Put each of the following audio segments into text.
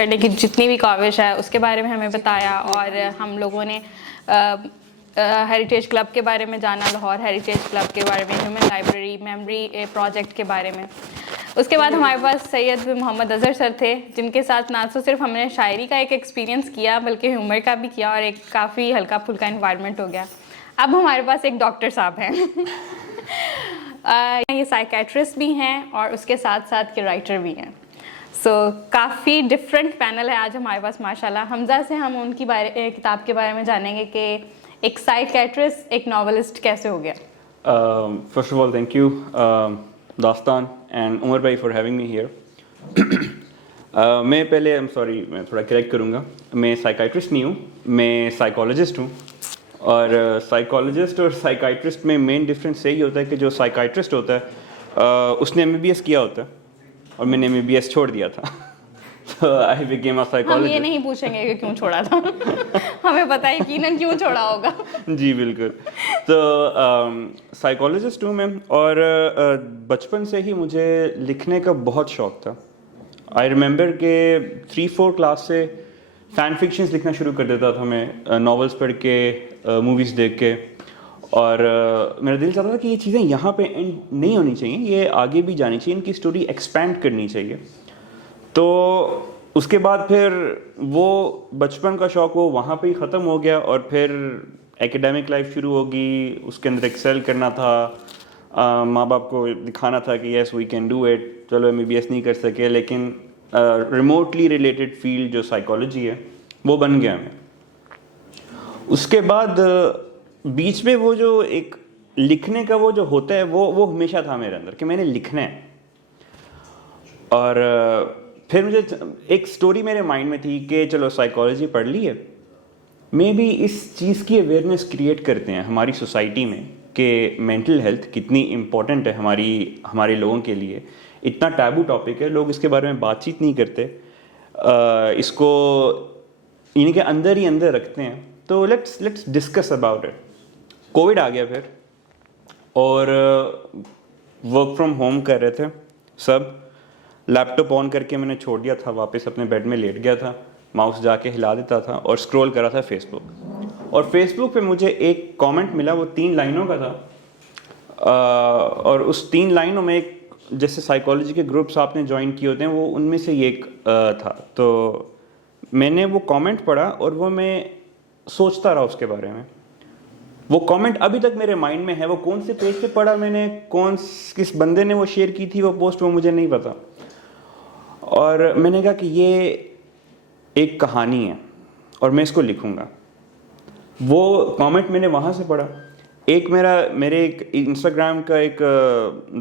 کرنے کی جتنی بھی کاوش ہے اس کے بارے میں ہمیں بتایا, اور ہم لوگوں نے ہیریٹیج کلب کے بارے میں جانا, لاہور ہیریٹیج کلب کے بارے میں, ہیومن لائبریری میموری پروجیکٹ کے بارے میں. اس کے بعد ہمارے پاس سید محمد اظہر سر تھے, جن کے ساتھ نہ تو صرف ہم نے شاعری کا ایک ایکسپیرینس کیا بلکہ ہیومر کا بھی کیا, اور ایک کافی ہلکا پھلکا انوائرمنٹ ہو گیا. اب ہمارے پاس ایک ڈاکٹر صاحب ہیں. یہ سائیکیٹرسٹ بھی ہیں اور اس کے ساتھ ساتھ کے رائٹر بھی ہیں. سو کافی ڈفرینٹ پینل ہے آج ہمارے پاس ماشاء اللہ. حمزہ سے ہم ان کی کتاب کے بارے میں جانیں گے کہ ایک سائیکیٹرسٹ ایک ناولسٹ کیسے ہو گیا. First of all thank you داستان اینڈ عمر بھائی فار ہیونگ می ہیئر. میں پہلے میں تھوڑا کریکٹ کروں گا, میں سائیکیٹرسٹ نہیں ہوں, میں سائیکالوجسٹ ہوں. اور سائیکالوجسٹ اور سائیکائٹرسٹ میں مین ڈفرینس یہی ہوتا ہے کہ جو سائیکائٹرسٹ ہوتا ہے اس نے MBBS کیا ہوتا ہے اور میں نے MBBS چھوڑ دیا تھا. So I became a psychologist. ہم یہ نہیں پوچھیں گے کہ کیوں چھوڑا تھا, ہمیں پتہ ہے یقیناً کیوں چھوڑا ہوگا. جی بالکل. تو سائیکالوجسٹ ہوں میں, اور بچپن سے ہی مجھے لکھنے کا بہت شوق تھا. آئی ریممبر کہ 3-4 کلاس سے فین فکشنز لکھنا شروع کر دیتا تھا میں, ناولس پڑھ کے, موویز دیکھ کے. اور میرا دل چاہتا تھا کہ یہ چیزیں یہاں پہ اینڈ نہیں ہونی چاہیے, یہ آگے بھی جانی چاہیے, ان کی اسٹوری ایکسپینڈ کرنی چاہیے. تو اس کے بعد پھر وہ بچپن کا شوق وہ وہاں پہ ہی ختم ہو گیا, اور پھر ایکیڈیمک لائف شروع ہوگی. اس کے اندر ایکسیل کرنا تھا, ماں باپ کو دکھانا تھا کہ یس وی کین ڈو اٹ. چلو MBBS نہیں کر سکے, لیکن ریموٹلی ریلیٹڈ فیلڈ جو سائیکالوجی ہے وہ بن گیا میں. اس کے بعد بیچ میں وہ جو ایک لکھنے کا وہ جو ہوتا ہے وہ ہمیشہ تھا میرے اندر کہ میں نے لکھنا ہے. اور پھر مجھے ایک سٹوری میرے مائنڈ میں تھی کہ چلو سائیکالوجی پڑھ لی ہے, مے بی اس چیز کی اویئرنیس کریٹ کرتے ہیں ہماری سوسائٹی میں کہ مینٹل ہیلتھ کتنی امپورٹنٹ ہے ہمارے لوگوں کے لیے. اتنا ٹیبو ٹاپک ہے, لوگ اس کے بارے میں بات چیت نہیں کرتے, اس کو ان کے اندر ہی اندر رکھتے ہیں. تو let's discuss about it. Covid آ گیا پھر, اور ورک فرام ہوم کر رہے تھے سب. لیپ ٹاپ آن کر کے میں نے چھوڑ دیا تھا, واپس اپنے بیڈ میں لیٹ گیا تھا, ماؤس جا کے ہلا دیتا تھا اور اسکرول کر رہا تھا فیس بک. اور فیس بک پہ مجھے ایک کامنٹ ملا, وہ 3 لائنوں کا تھا. اور اس 3 لائنوں میں ایک جیسے سائیکالوجی کے گروپس آپ نے جوائن کیے ہوتے ہیں, وہ ان میں سے یہ ایک تھا. تو میں نے وہ کامنٹ پڑھا اور وہ میں سوچتا رہا اس کے بارے میں. وہ کامنٹ ابھی تک میرے مائنڈ میں ہے. وہ کون سے پیج پہ پڑھا میں نے, کس بندے نے وہ شیئر کی تھی وہ پوسٹ, وہ مجھے نہیں پتا. اور میں نے کہا کہ یہ ایک کہانی ہے اور میں اس کو لکھوں گا. وہ کامنٹ میں نے وہاں سے پڑھا. میرے ایک انسٹاگرام کا ایک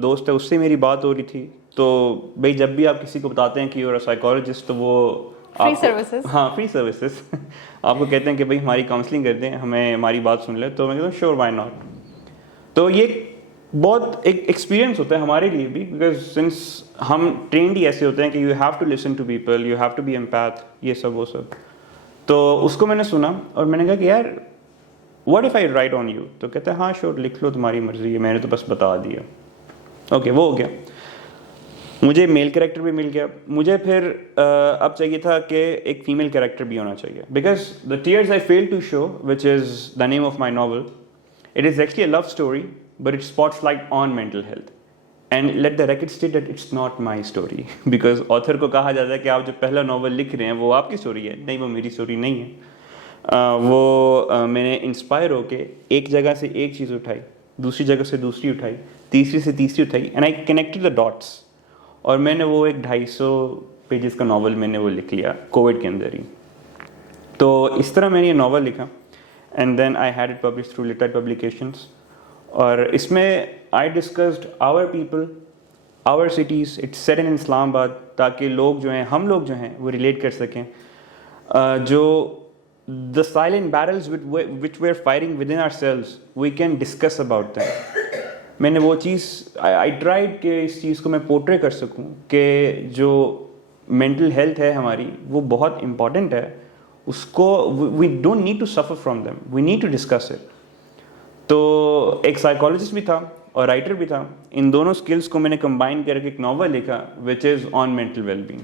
دوست ہے, اس سے میری بات ہو رہی تھی. تو بھائی جب بھی آپ کسی کو بتاتے ہیں کہ یو آر اے سائیکالوجسٹ تو وہ فری سروسز, ہاں فری سروسز آپ کو کہتے ہیں کہ بھائی ہماری کاؤنسلنگ کر دیں, ہمیں ہماری بات سن لیں. تو میں کہتا ہوں شیور وائی ناٹ. تو یہ بہت ایک ایکسپیرینس ہوتا ہے ہمارے لیے بھی, بیکاز سنس ہم ٹرینڈ ہی ایسے ہوتے ہیں کہ you have to listen to people, you have to be empath, یہ سب وہ سب. تو اس کو میں نے سنا اور میں نے کہا کہ یار what if I right on you. تو کہتا ہے ہاں شیور لکھ لو, تمہاری مرضی ہے, میں نے تو بس بتا دیا. اوکے وہ ہو گیا. مجھے میل کریکٹر بھی مل گیا. مجھے پھر اب چاہیے تھا کہ ایک فیمیل کریکٹر بھی ہونا چاہیے, because the tears I feel to show which is the name of my novel, it is actually a love story but it spots light on mental health. And let the record state that it's not my story, because author کو کہا جاتا ہے کہ آپ جو پہلا novel لکھ رہے ہیں وہ آپ کی اسٹوری ہے. نہیں, وہ میری اسٹوری نہیں ہے. وہ میں نے انسپائر ہو کے ایک جگہ سے ایک چیز اٹھائی, دوسری جگہ سے دوسری اٹھائی, تیسری سے تیسری اٹھائی, and I connected the dots. اور میں نے وہ ایک 250 پیجز کا ناول میں نے وہ لکھ لیا کووڈ کے اندر ہی. تو اس طرح میں نے یہ ناول لکھا, and then I had it publish through Liter publications. اور اس میں I discussed our people, our cities, it's set in Islamabad, تاکہ لوگ جو ہیں, ہم لوگ جو ہیں وہ ریلیٹ کر سکیں. جو the silent battles which we're fighting within ourselves, we can discuss about them. میں نے وہ چیز I tried کہ اس چیز کو میں پورٹرے کر سکوں کہ جو مینٹل ہیلتھ ہے ہماری وہ بہت امپورٹنٹ ہے. اس کو we don't need to suffer from them, we need to discuss it. تو ایک سائیکالوجسٹ بھی تھا اور رائٹر بھی تھا, ان دونوں اسکلس کو میں نے کمبائن کر کے ایک ناول لکھا which is on mental well-being.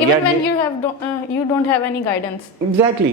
Even when you don't have any guidance. Exactly,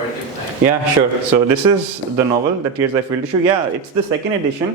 comparative time. Yeah, sure. So this is the novel, The Tears I Failed to Show. Yeah, it's the second edition.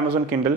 Amazon Kindle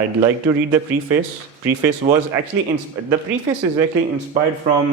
I'd like to read the preface. Preface was actually the preface is actually inspired from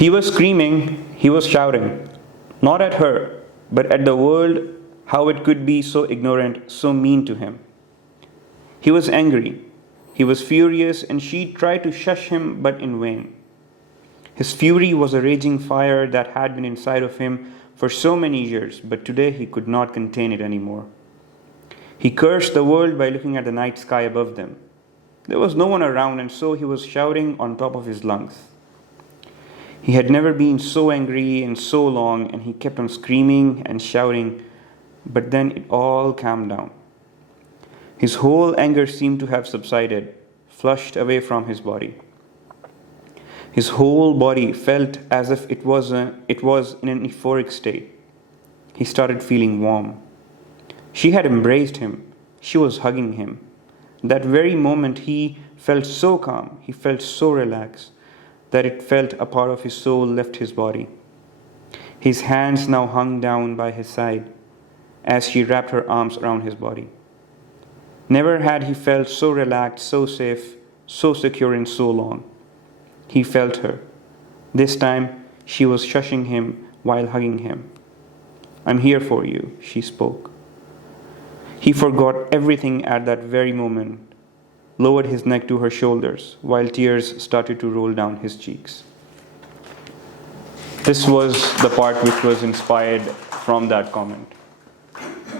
He was screaming, he was shouting, not at her, but at the world, how it could be so ignorant, so mean to him. He was angry, he was furious, and she tried to shush him, but in vain. His fury was a raging fire that had been inside of him for so many years, but today he could not contain it anymore. He cursed the world by looking at the night sky above them. There was no one around, and so he was shouting on top of his lungs. He had never been so angry in so long, and he kept on screaming and shouting, but then it all calmed down. His whole anger seemed to have subsided, flushed away from his body. His whole body felt as if it was in an euphoric state. He started feeling warm. She had embraced him. She was hugging him. That very moment he felt so calm, he felt so relaxed, that it felt a part of his soul left his body. His hands now hung down by his side as she wrapped her arms around his body. Never had he felt so relaxed, so safe, so secure in so long. He felt her. This time, she was shushing him while hugging him. "I'm here for you," she spoke. He forgot everything at that very moment, lowered his neck to her shoulders, while tears started to roll down his cheeks. This was the part which was inspired from that comment.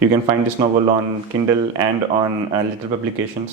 You can find this novel on Kindle and on Little Publications.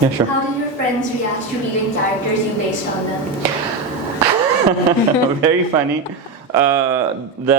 Yeah, sure. How did your friends react to reading characters you based on them? Very funny. The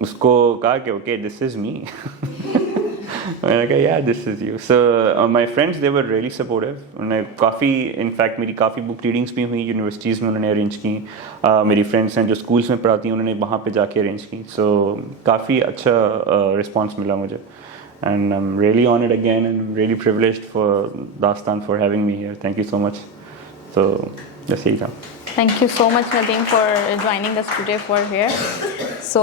اس کو کہا کہ okay this از می. میں نے کہا یا this is you. So my friends they were really supportive. انہوں نے کافی in fact میری کافی بک ریڈنگس بھی ہوئیں یونیورسٹیز میں, انہوں نے ارینج کی. میری فرینڈس ہیں جو اسکولس میں پڑھاتی ہیں, انہوں نے وہاں پہ جا کے ارینج کی. سو کافی اچھا رسپانس ملا مجھے. And I am really honoured again and really privileged for Dastaan for having me here. Thank you so much. تو بس یہی تھا. Thank you so much Nadeem for joining us today for here. So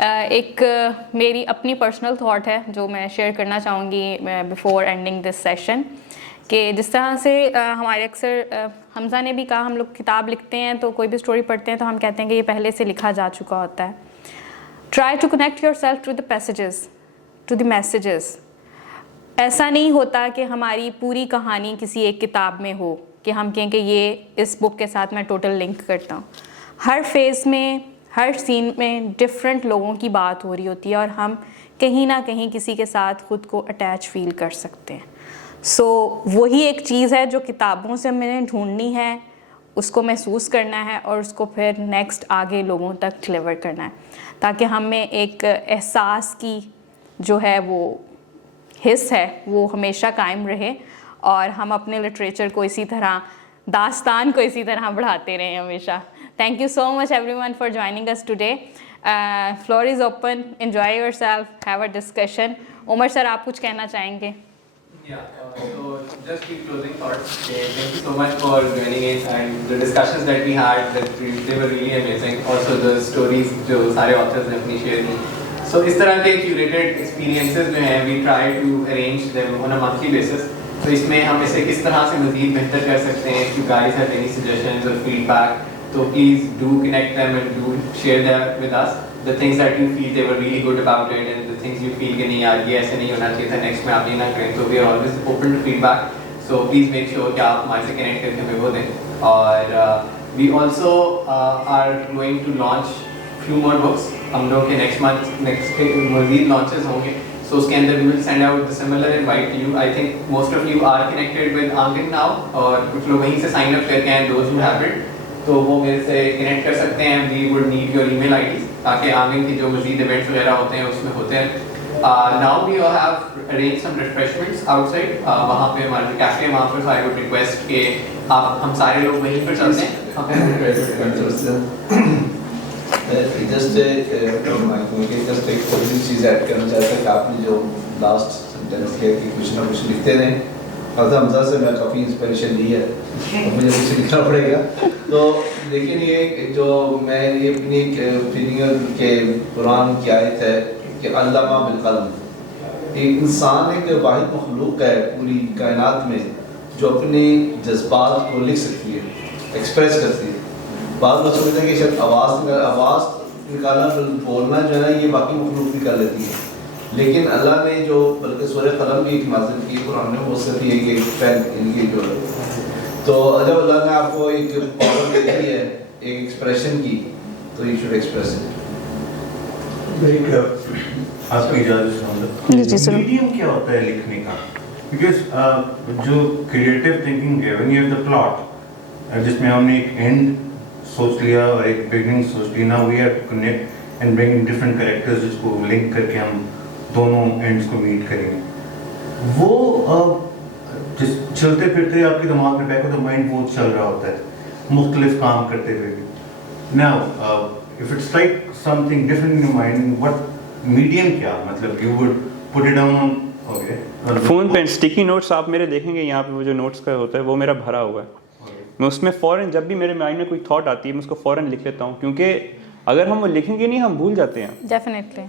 ایک میری اپنی personal thought ہے جو میں شیئر کرنا چاہوں گی بیفور اینڈنگ دس سیشن, کہ جس طرح سے ہمارے اکثر حمزہ نے بھی کہا, ہم لوگ کتاب لکھتے ہیں تو کوئی بھی اسٹوری پڑھتے ہیں تو ہم کہتے ہیں کہ یہ پہلے سے لکھا جا چکا ہوتا ہے. Try to connect yourself to the passages, to the messages. ایسا نہیں ہوتا کہ ہماری پوری کہانی کسی ایک کتاب میں ہو کہ ہم کہیں کہ یہ اس بک کے ساتھ میں ٹوٹل لنک کرتا ہوں. ہر فیز میں, ہر سین میں ڈفرینٹ لوگوں کی بات ہو رہی ہوتی ہے اور ہم کہیں نہ کہیں کسی کے ساتھ خود کو اٹیچ فیل کر سکتے ہیں. سو وہی ایک چیز ہے جو کتابوں سے میں نے ڈھونڈنی ہے, اس کو محسوس کرنا ہے اور اس کو پھر نیکسٹ آگے لوگوں تک ڈلیور کرنا ہے, تاکہ ہمیں ایک احساس کی جو ہے وہ حص ہے وہ ہمیشہ قائم رہے اور ہم اپنے لٹریچر کو اسی طرح, داستان کو اسی طرح بڑھاتے رہیں ہمیشہ. Thank you so much everyone for joining us today. Floor is open, enjoy yourself, have a discussion. Umar sir آپ کچھ کہنا چاہیں گے؟ So just keep closing thoughts. Thank you so much for joining in, and the discussions that we had, they were really amazing. Also the stories جو سارے authors نے اپنی share کی. So اس طرح کے curated experiences جو ہیں we try to arrange them on a monthly basis. تو اس میں ہم اسے کس طرح سے مزید بہتر کر سکتے ہیں. If you guys have any suggestions or feedback, so please do connect them and do share that with us. The things that you feel they were really good about it, and the things you feel کہ نہیں یار یہ ایسے نہیں ہونا چاہیے تھا, next میں آپ یہ نہ کریں. تو we are always open to feedback. So please make sure کہ آپ ہمارے سے کنیکٹ کر کے ہمیں وہ دیں. اور we also are going to launch few more books. ہم لوگ کے نیکسٹ منتھ مزید لانچز ہوں گے. So اس کے اندر we will send out the similar invite to you. I think most of you are connected with Angin now, اور کچھ لوگ وہیں سے sign up کر کے ہیں, those who have it. تو وہ میرے سے کنیکٹ کر سکتے ہیں. We would need your email IDs تاکہ آنگن کی جو مزید ایونٹس وغیرہ ہوتے ہیں اس میں ہوتے ہیں. Now we have arranged some refreshments outside. وہاں پہ ہمارا کیفے ہے وہاں پر. So I would request کہ آپ ہم سارے لوگ وہیں پر چلتے ہیں. جسٹ ایک چیز ایڈ کرنا چاہتا ہوں کہ آپ نے جو لاسٹ سینٹینس کیا کہ کچھ نہ کچھ لکھتے رہیں. حمزہ سے میں کافی انسپریشن لی ہے, مجھے کچھ لکھنا پڑے گا. تو لیکن یہ جو میں یہ اپنی فیلنگ کہ قرآن کی آیت ہے کہ علامہ بالقلم, ایک انسان ایک واحد مخلوق ہے پوری کائنات میں جو اپنے جذبات کو لکھ سکتی ہے, ایکسپریس کرتی ہے. بعض لوگ سمجھتے ہیں کہ شاید آواز نکالنا بولنا جو ہے نا یہ باقی مخلوق بھی کر لیتی ہے, لیکن اللہ نے جو بلکہ سورہ قلم بھی ایک نازل کی قرآن میں, وہ صرف یہ کہ پین ان کی جو ہے. تو جب اللہ نے آپ کو ایک پاور دے دی ہے ایک ایکسپریشن کی, تو یو شوڈ ایکسپریس اٹ. آپ کی اجازت میڈیم کیا ہوتا ہے لکھنے کا؟ بیکاز جو کریٹو تھنکنگ ہے when you have the plot جس میں ہم نے ایک اینڈ سوچ لیا اور ایک بگننگ سوچ لی, نا we have to connect and bring different characters جس کو لنک کر کے ہم دونوں اینڈس کو میٹ کریں گے. وہ جس چلتے پھرتے آپ کے دماغ میں بیک آف دا مائنڈ وہ چل رہا ہوتا ہے مختلف کام کرتے ہوئے بھی. Now if it's like something different in your mind, what medium کیا مطلب you would put it down phone پہ اسٹیکی نوٹس آپ میرے دیکھیں گے یہاں پہ وہ جو نوٹس کا ہوتا ہے وہ میرا بھرا ہوا ہے. میں اس میں فوراً جب بھی میرے مائنڈ میں کوئی تھاٹ آتی ہے میں اس کو فوراً لکھ لیتا ہوں, کیونکہ اگر ہم وہ لکھیں گے نہیں ہم بھول جاتے ہیں. ڈیفینیٹلی.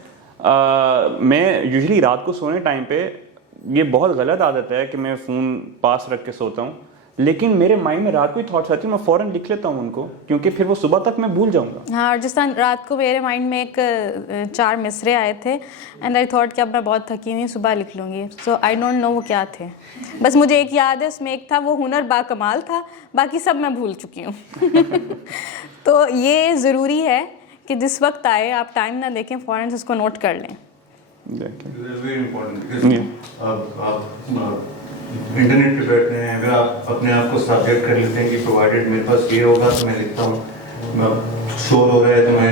میں یوزلی رات کو سونے ٹائم پہ یہ بہت غلط عادت ہے کہ میں فون پاس رکھ کے سوتا ہوں, لیکن میرے مائنڈ میں رات کو ہی تھاٹس آتی ہیں, میں فوراً لکھ لیتا ہوں ان کو, کیونکہ پھر وہ صبح تک میں بھول جاؤں گا. ہاں, اور جس طرح رات کو میرے مائنڈ میں ایک 4 مصرے آئے تھے اینڈ آئی تھاٹ کہ اب میں بہت تھکی ہوئی ہوں, صبح لکھ لوں گی. سو آئی ڈونٹ نو وہ کیا تھے, بس مجھے ایک یاد ہے اس میں ایک تھا وہ ہنر با کمال تھا, باقی سب میں بھول چکی ہوں. تو یہ ضروری ہے کہ جس وقت آئے آپ ٹائم نہ دیکھیں, فوراً اس کو نوٹ کر لیں. انٹرنیٹ پہ بیٹھتے ہیں, اگر آپ اپنے آپ کو سبجیکٹ کر لیتے ہیں کہ پرووائڈیڈ میرے پاس یہ ہوگا تو میں لکھتا ہوں, شور ہو رہا ہے تو میں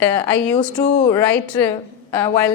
I used to write while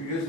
Because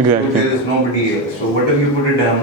Exactly. There is nobody else. So whatever you put it down,